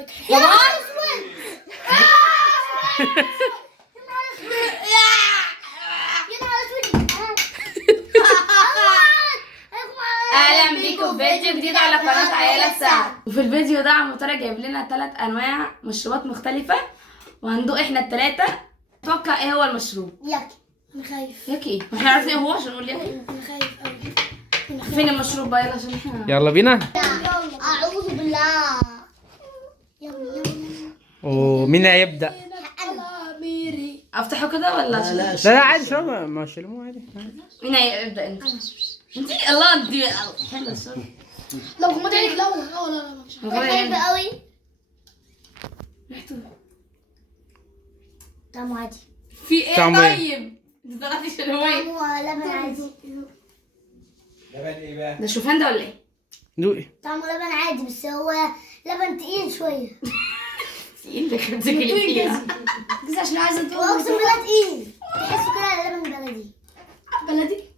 لايك. يا نهار اسود. اهلا بيكم في فيديو جديد على قناه عيال السعد. وفي الفيديو ده عم طارق جايب لنا 3 انواع مشروبات مختلفه وهندوق احنا الثلاثه. اتوقع ايه هو المشروب؟ ياكي. انا خايف. ياكي ايه؟ ما احنا عارفين ايه هو عشان نقول ياكي. انا خايف قوي. فين المشروب بقى؟ يلا عشان احنا يلا بينا. اعوذ بالله. يلا. ومين هيبدأ؟ انا ميري. افتحه كده ولا عشان لا لا عادي، شو ما شلموه عادي. مين هيبدا؟ انت الله دي حلوه الصوره. لو غمضت عينك الاول. لا مش غير قوي. ريحته طعمه عادي. في ايه؟ طعمه ايه؟ طيب انت طلعتي شنويه. طعمه لبن عادي. لبن ايه بقى؟ ده شوفان ده ولا ايه؟ دوقي. طعمه لبن عادي بس هو لبن تقيل شويه. تقيل ده كنت اللي فيها. بس عشان عايزه تقول اقسم بالله تقيل. تحسه كده لبن بلدي. بلدي؟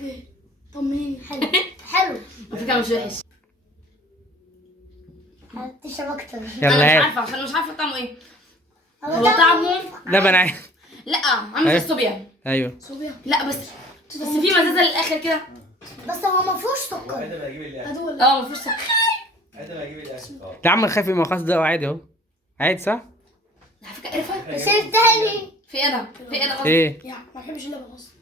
ايه؟ طمنيني. حلو. على فكره مش وحش. تشرب اكتر. يلا انا مش هات. عارفه عشان مش عارفه طعمه ايه. هو طعمه لبن عادي. لا عامل زي أيوة. الصوبيا. ايوه. صوبيا. لا بس في مزازه للاخر كده. بس هو ما فيهوش سكر. ادم هجيب الاكل. هدول. اه مفيش سكر. ادم هجيب الاكل. يا عم خايف ما خلاص ده عادي اهو. عادي صح؟ على فكره قرفه. بس التاني. في ايه ده؟ في ايه ده؟ ايه؟ يا ما بحبش اللبن اصلا.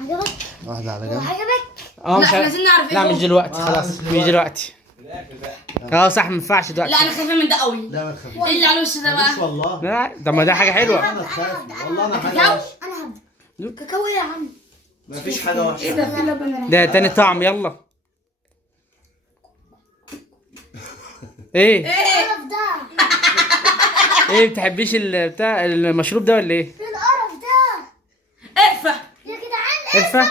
عجبك؟ واحدة على هو جنب. عجبك؟ اه لا احنا عايزين نعرف ايه لا هو. مش دلوقتي خلاص، مش دلوقتي. الاكل بقى. اه صح ما ينفعش دلوقتي. لا انا خايفه من ده قوي. لا ما تخافيش. ايه اللي على وش ده مش بقى؟ والله. لا طب ما ده حاجة حلوة. انا تخافي والله انا كاكاو؟ حاجة. انا هبدا. كاكاو ايه يا عم؟ ما فيش حاجة ايه وحشة. ده؟ في لبن. ده تاني طعم يلا. ايه؟ القرف ده. ايه بتحبيش بتاع المشروب ده ولا ايه؟ ايه القرف ده؟ قرفه. يا جدعان قرفة؟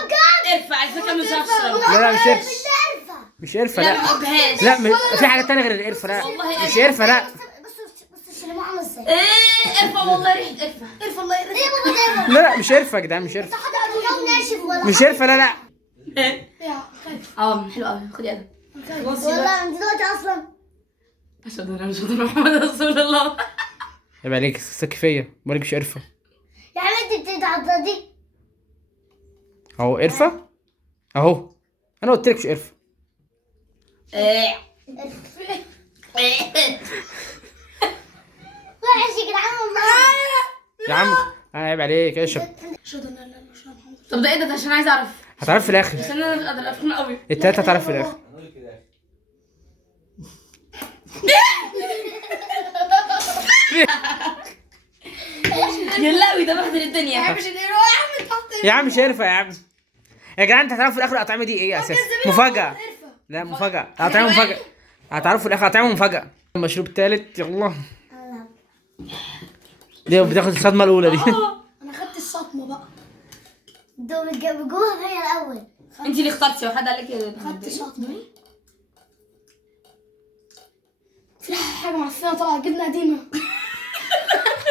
قرفه على فكره مش هشرب. لا لا مش قرفة. مش قرفة. مش قرفة لا لا. ما بحبهاش. لا في حاجة تانية غير القرفة لا. والله مش قرفة لا. بص الشلموع عامل ازاي؟ ايه قرفه والله ريحه قرفه. قرفة الله يقرفك. ايه يا بابا ده يا بابا؟ لا لا مش قرفة يا جدعان مش قرفة. حد قالوا ناشف ولا مش قرفة لا لا. يا خايف. اه حلو قوي. خد يا ادم. والله انت دلوقتي اصلا. اشهد ان لا اله الا الله محمد رسول الله. يبقى عليك كفاية بقولك مش قرفة. يا حبيبتي بتتعضى دي. اهو قرفة اهو. انا قلت لك مش قرفة. وحش يا جدعان والله. يا عم عيب عليك اشرب. اشهد ان لا اله الا الله محمد. طب ده ايه ده عشان عايز اعرف. هتعرف في الاخر. عشان انا مش قادره افهم قوي. التلاتة هتعرف في الاخر. هنقول لك الاكل. يا لهوي ده بهدل الدنيا. مش يا عم تحط. يا عم مش قرفة يا عم. يا جدعان انت هتعرفوا في الاخر الاطعمة دي ايه اساسا؟ مفاجأة. لا مفاجأة. هتعمل مفاجأة. هتعرفوا في الاخر هتعمل مفاجأة. المشروب التالت يلا. دي بتاخد الصدمة الأولى دي. انا خدت الصدمة بقى. دول جابوها هي الاول. انت اللي اخترتي وحد قال لك ايه؟ خدت صدمة. في حاجة معفنة طلعت جبنة قديمة.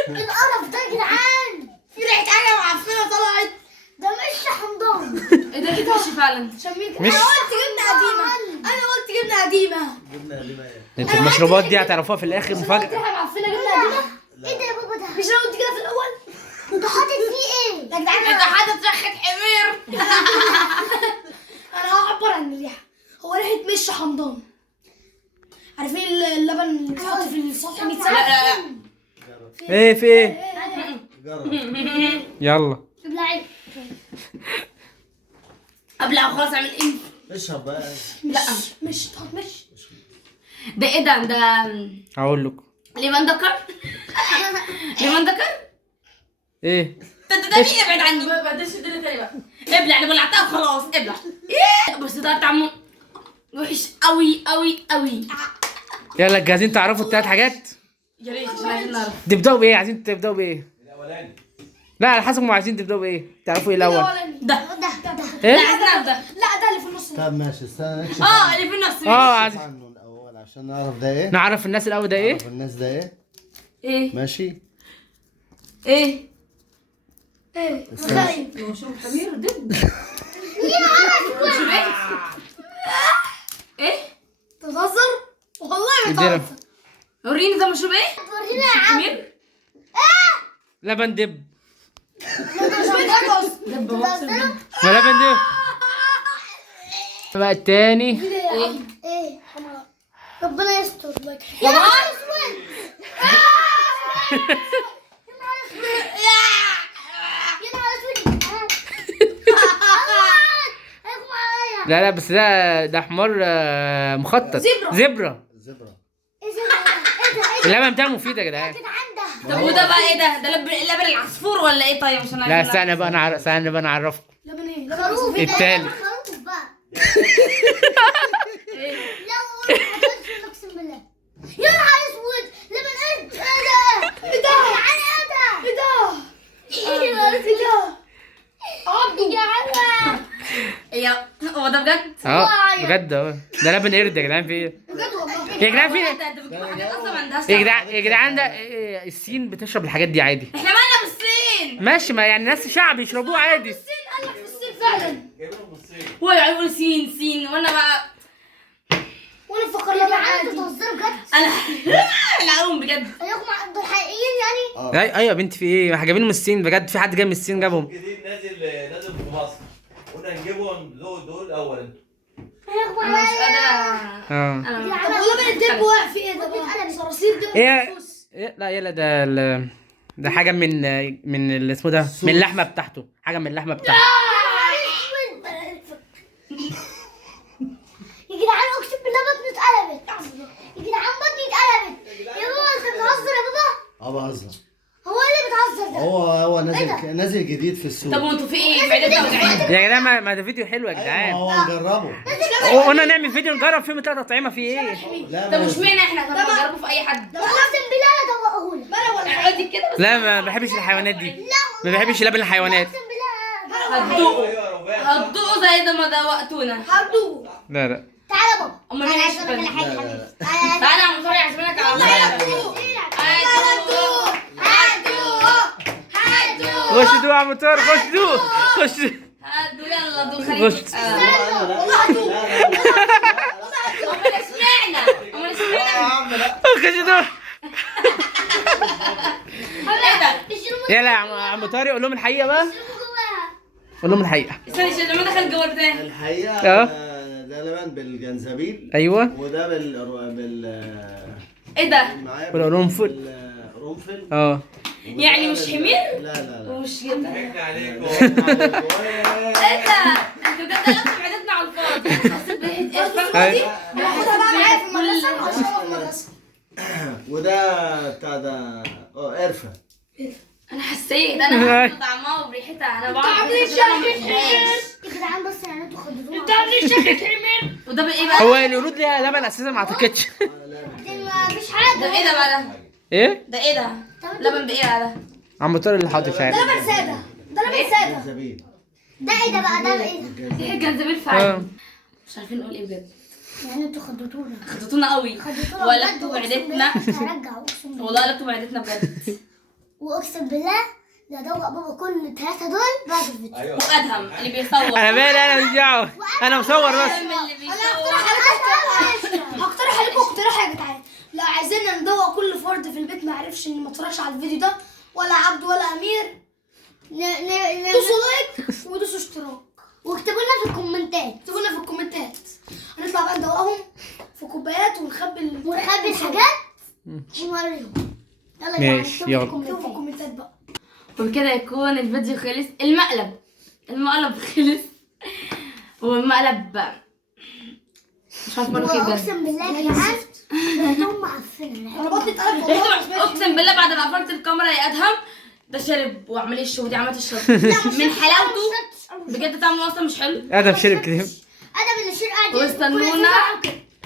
القرف ده يا جدعان. في ريحة حاجة معفنة طلعت. ده مش حمضان. ايه ده كده ماشي فعلا. شميل مش- انا قلت جبنة قديمة. انا قلت جبنة قديمة. جبنا قديمة ايه؟ انت المشروبات دي هتعرفوها في الاخر قلت مفاجأة. ريحة معفنة جبنة قديمة. ايه ده يا بابا ده؟ مش انا قلت كده في الاول؟ انت حاطط فيه ايه؟ يا جدعان انت حاطط ريحه حمير. انا هعبر عن الريحة. هو ريحة مش حمضان. عارفين اللبن اللي بيتحط في السطح 100 لا سنة؟ لا لا. ايه في ايه؟ جرب. يلا. ابلعي. ابلع وخلاص اعمل ايه؟ اشرب بقى. لا مش ده ايه ده هقول لك. ليمون دكر. ليمون دكر. ايه؟ ده ابعد عني. ما بديش الدنيا تاني بقى. ابلع انا بلعتها وخلاص ابلع. ايه بس ده طعمه وحش قوي قوي قوي. يلا جاهزين تعرفوا التلات حاجات؟ يا ريت عشان عايزين نعرف. تبدأوا بإيه؟ عايزين تبدأوا بإيه؟ الاولاني. لا على حسب ما عايزين تبدأوا بإيه؟ تعرفوا إيه الأول؟ ده ده إيه؟ لا عايزين نعرف ده. لا ده اللي في النص ده. طب ماشي استنى نكشف اللي في النص. عايزين عنه الأول عشان نعرف ده ايه. نعرف الناس الأول ده إيه؟ نعرف الناس ده ايه. ايه ماشي. ايه استنى. مشروب حمير دب. اديله. وريني ده مشروب ايه؟ ورينا يا عم. حمير؟ لبن دب. دب ما لبن دب. بقى التاني. ايه ربنا يستر. يا نهار ماما اسود. يا نهار اسود. هيغمى عليا. لا لا بس ده حمار مخطط. زبرة. زبرة. ايه ده؟ اللبن بتاعه مفيد يا جدعان. عنده. طب وده بقى ايه ده؟ ده لبن العصفور ولا ايه طيب عشان لا استنى بقى انا اعرفكم. لبن ايه؟ خروف. التالي. خروف بقى. ايه؟ لا اقسم بالله. يا نهار اسود. لبن ايه ده؟ ايه ده؟ ايه ده؟ ايه ده؟ ايه ده؟ عبدو يا عم. يا هو ده بجد؟ بجد اهو. ده لبن قرد يا جدعان. في ايه بجد والله. يا جدعان؟ في ده انت بتجيب حاجات اصلا ما عندهاش يا جدعان ده الصين بتشرب الحاجات دي عادي. احنا مالنا بالصين؟ ماشي، ما يعني ناس شعب يشربوه عادي. الصين قال لك في الصين فعلا. جايبهم من الصين. هو يقول سين وانا بقى وانا بفكر يا لبن جدعان عادي. انتوا بتهزروا بجد؟ انا العون بجد. هيغمى دول حقيقيين يعني؟ ايوه يا بنتي، في ايه؟ جايبينهم من الصين بجد. في حد جاي من الصين جابهم. جديد نازل في مصر. قلنا نجيبهم دول اولا. هيغمى انا مش عليا. قادرة اه طب ولبن الدب واقع في ايه ده بقى؟ صراصير دي ايه لا يلا ده حاجه من اللي اسمه ده، من اللحمه بتاعته. حاجه من اللحمه بتاعته. يا جدعان اقسم بالله بطني اتقلبت. يا جدعان بطني اتقلبت. يا بابا انت بتهزر يا بابا؟ بهزر. هو ايه اللي بتهزر ده؟ هو نازل جديد في السوق. طب وانتوا في ايه؟ معدتنا وجعانة. يا جدعان ما ده فيديو حلو يا ايوه جدعان. هو نجربه. قلنا نعمل فيديو نجرب فيه 3 اطعمه. في ايه؟ لا طب اشمعنى احنا طب نجربه في اي حد؟ اقسم بالله لا دوقهولك. اقعدي كده بس. لا ما بحبش الحيوانات دي. ما بحبش لبن الحيوانات. اقسم بالله. هتدوقوا ايوه يا روبان. هتدوقوا زي ده ما دوقتونا. هدو. لا لا تعالى يا بابا. امال انا مين عايز اقول لك على يشرب؟ حاجه يا حبيبي. تعالى. تعالى يا عم طارق عازمينك على خش دوق يا عم طارق. خش دوق. خش هاتوا يلا دوق خش. خليك. والله هدو. امال اشمعنى؟ امال اشمعنى؟ خش دوق. ايه ده؟ يلا يا عم طارق قول لهم الحقيقه بقى. قول لهم الحقيقه. استني عشان لما دخل جوه البتاع. الحقيقه ده لبن بالجنزبيل. ايوه. وده ايه ده؟ معايا بالقرنفل. بالقرنفل. اه يعني مش حمير؟ لا ومش كده. ضحكنا عليكم. ايه ده؟ انتوا بجد قلبتوا معدتنا على الفاضي. حسيت بريحة قرفة. باخدها بقى معايا في المدرسه واشربها في المدرسه. وده بتاع ده قرفه. انا حسيت انا حسيت بطعمها وبريحتها. انا بعرف عاملين ريحتها عشان أنا شكل ما بحبهاش. يا جدعان بس يعني انتوا خدتوها. انت عاملين شكل حمير. وده بايه بقى؟ هو القرود ليها لبن اساسا ما اعتقدش. مفيش حاجه. ده ايه ده بقى ده؟ ايه؟ ده ايه ده؟ لبن بايه بقى ده؟ عم طارق اللي حاطط ده لبن ساده. ده لبن ساده. جنزبيل. ده ايه ده بقى؟ ده ايه ده؟ ريحة جنزبيل اه فعلا. مش عارفين نقول ايه بجد. يعني انتوا خدتونا. خدتونا قوي. خدتونا وقلبتوا بجد، أقسم معدتنا. بالله هرجع اقسم بالله. والله قلبتوا معدتنا بجد. واقسم بالله لا دوق بابا كل الثلاثه دول بعد الفيديو. ايوه. وادهم اللي بيصور. انا مالي، انا مش دعوه. انا مصور بس. ادهم اللي بيصور. هقترح عليكم اقتراح يا جدعان. لو عايزين ندوق كل فرد في البيت ما عرفش ان ما اتفرجش على الفيديو ده ولا عبد ولا امير، دوسوا لايك ودوسوا اشتراك واكتبوا لنا في الكومنتات. اكتبوا لنا في الكومنتات. هنطلع بقى ندوقهم في كوبايات ونخبي ونخبي الحاجات ونوريهم. يلا يا جدعان ماشي، اكتبوا يلا. في اكتبوا في الكومنتات. الكومنتات بقى. وبكده يكون الفيديو خلص. المقلب خلص. والمقلب مش عارفه اقول ايه بجد. واقسم بالله يا جدعان ريحتهم معفنه. انا بطني اتقلب والله. اقسم بالله بعد ما قفلت الكاميرا يا ادهم ده شرب وعمل الشو دي عملت الشرب من حلاوته. بجد طعمه اصلا مش حلو. ادم شرب كده. انا من الشير قاعد واستنونا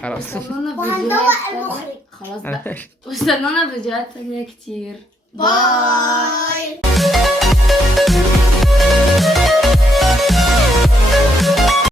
خلاص. واستنونا وهندوق فيديوهات المخرج. خلاص بقى. واستنونا فيديوهات تانية كتير. باي.